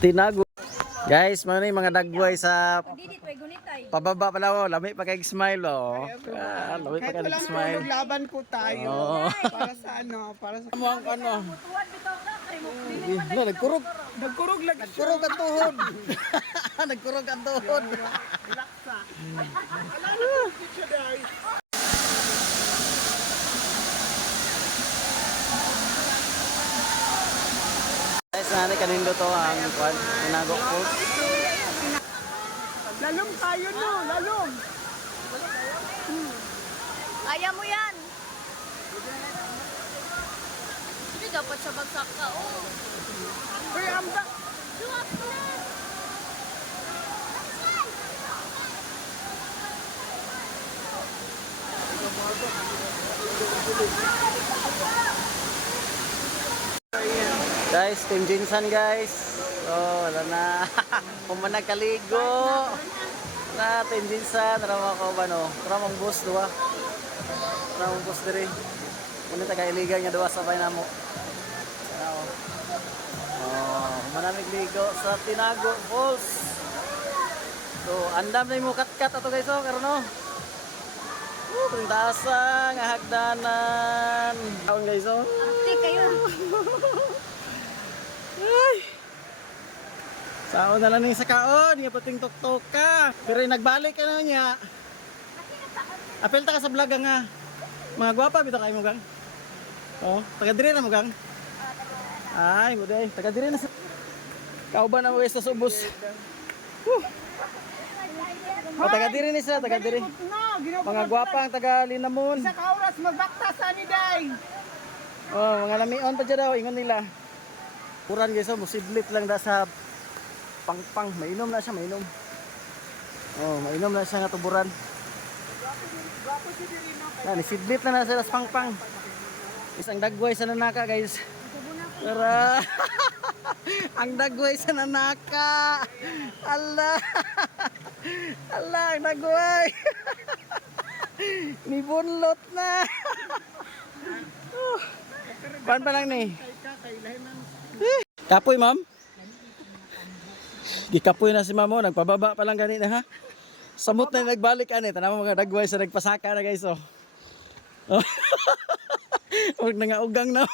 Tinago. Guys, mga mga dagway sa pababa pala oh, lami pa kay smile oh. Lami pa kay smile. Laban po tayo. Oh. Para sa ano, para sa Mo ang ano. Nagkurog. nagkurog lagi. Nagkurog ang tuhod. Nagkurog ang tuhod. Laksa. Alala ko siya dai. Guys, nani kanindo to ang Tinago Falls. Lalong tayo no, lalong. Kaya mo yan. Hindi dapat sa bagsak ka. Oh. Uy, amba. Guys, Team Jinsan guys. Oh, wala na. Pumanag kaligo. Na Team Jinsan, rama ko ba no? Ramang bus duwa. Ramang bus diri. Kuno taga iligan nga duwa sabay namo. Oh, manamig ligo sa Tinago Falls. So, andam na mo kat-kat ato guys oh, karon no. Kung taasa nga hagdanan. Taon guys oh. Ate kayo. Ay. Sao na lang ni sa kaon, nga pating tuktok ka. Pero nagbalik ano niya. Apel ta ka sa vlog nga. Mga gwapa bitaw kay mo gang. Oh, taga dire na mo gang. Ay, mo day, taga dire na sa kauban na west sa ubos. Oh, taga dire ni sa, taga dire. Mga gwapa ang taga Linamon. Sa kauras magbakta sa ni dai. Oh, mga lamion pa dyan daw, ingon nila. Puran guys, oh, musiblit lang da sa pangpang. Mainom na siya, mainom. Oh, mainom na siya nga tuburan. Nisidlit na na sila sa pangpang. Isang dagway sa nanaka guys. Tara. Ang dagway sa nanaka. Allah. Allah, ang dagway. Nibunlot na. Pan pa lang ni. Kapoy ma'am. Gikapoy na si mamo, nagpababa pa lang ganina ha. Samot na nagbalik ani, tanamo mga dagway sa nagpasaka na guys oh. Huwag na nga ugang na.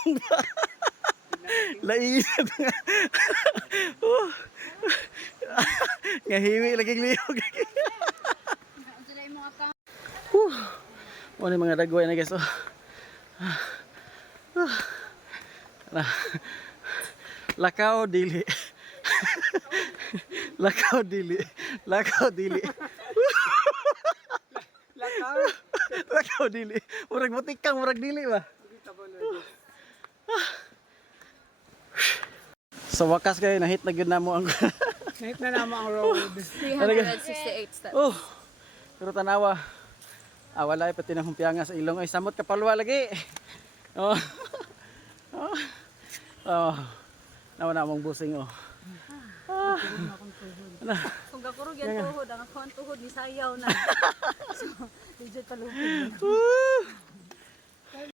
Laisip nga. Ngahiwi lagi liyog. Ano yung mga dagway na guys oh. Lakaw dili. Lakaw dili. Lakaw dili. Lakaw dili. Murag butikang, murag dili ba? Sa wakas kayo, nahit na gyud namo ang Kahit na naman ang road. 368 steps. oh. Pero tanawa. Wala pati nang humpianga sa ilong ay samot kapalwa lagi. Oh. Oh. Oh. Nawa na mong busing oh. Kung gakurog yan tuhod, ang akong tuhod ni sayaw na. So, legit palupin.